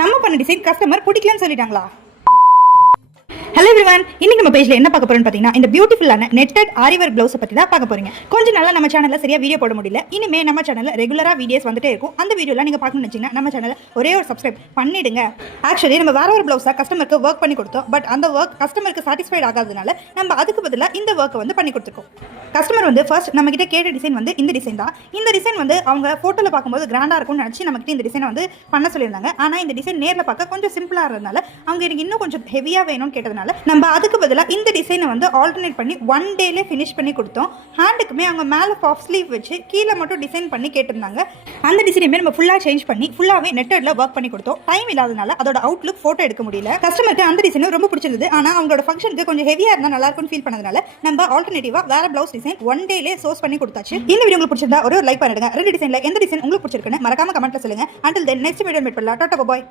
நம்ம பண்ண design customer பிடிக்கலன்னு சொல்லிட்டாங்களா? ஹலோ எவ்ரிவன், இன்னைக்கு நம்ம பேஜ்ல என்ன பார்க்க போறோம்னு பார்த்தீங்கன்னா, இந்த பியூட்டிஃபுல்லான நெட்டட் ஆரி ஒர்க் ப்ளவுஸை பற்றி தான் பார்க்க போறீங்க. கொஞ்சம் நாளா நம்ம சேனல்ல சரியா வீடியோ போட முடியல. இனிமே நம்ம சேனல்ல ரெகுலரா வீடியோஸ் வந்துட்டே இருக்கும். அந்த வீடியோலாம் நீங்க பார்க்கணும்னு நினைச்சீங்கன்னா நம்ம சேனலை ஒரே ஒரு சப்ஸ்கிரைப் பண்ணிடுங்க. ஆக்சுவலி நம்ம வேற ஒரு ப்ளவுஸா கஸ்டமருக்கு ஒர்க் பண்ணி கொடுத்தோம். பட் அந்த ஒர்க் கஸ்டமருக்கு சாட்டிஸ்ஃபைட் ஆகாதனால நம்ம அதுக்கு பதிலாக இந்த ஒர்க்கை வந்து பண்ணி கொடுத்துருக்கோம். கஸ்டமர் வந்து ஃபர்ஸ்ட் நம்ம கிட்ட கேட்ட டிசைன் வந்து இந்த டிசைன் தான். இந்த டிசைன் வந்து அவங்க ஃபோட்டோவில் பார்க்கும்போது கிராண்டாக இருக்கும்னு நினச்சி நம்மகிட்ட இந்த டிசைனை வந்து பண்ண சொல்லியிருந்தாங்க. ஆனால் இந்த டிசைன் நேரில் பார்க்க கொஞ்சம் சிம்பிளாக இருந்ததுனால அவங்க எனக்கு இன்னும் கொஞ்சம் ஹெவியாக வேணும்னு கேட்டதுனால நம்ம அதுக்கு பதிலாக இந்த டிசைனை வந்து ஆல்டர்னேட் பண்ணி 1 டேலே ஃபினிஷ் பண்ணி கொடுத்தோம். ஹேண்டுக்குமே அவங்க மேலே பஃப் ஸ்லீவ் வச்சு கீழே மட்டும் டிசைன் பண்ணி கேட்டிருந்தாங்க. அந்த டிசைனையுமே நம்ம ஃபுல்லாக சேஞ்ச் பண்ணி ஃபுல்லாகவே நெட்டடில் ஒர்க் பண்ணி கொடுத்தோம். டைம் இல்லாதனால அதோட அவுட்லுக் ஃபோட்டோ எடுக்க முடியல. கஸ்டமருக்கு அந்த டிசைனும் ரொம்ப பிடிச்சிருந்தது. ஆனால் அவங்களோட ஃபங்க்ஷனுக்கு கொஞ்சம் ஹெவியாக இருந்தால் நல்லா இருக்கும்னு ஃபீல் பண்ணதுனால நம்ம ஆல்டர்னேட்டிவாக வேற ப்ளவுஸ் டிசைன் 1 டேலே சோர்ஸ் பண்ணி கொடுத்தாச்சு. இந்த வீடியோ உங்களுக்கு பிடிச்சிருந்தா ஒரு லைக் பண்ணிடுங்க. ரெண்டு டிசைன்ல எந்த டிசைன் உங்களுக்கு பிடிச்சிருக்குன்னு மறக்காம கமெண்ட்ல சொல்லுங்க. Until then, next video meet பண்ணலாம். டாடா பாய்.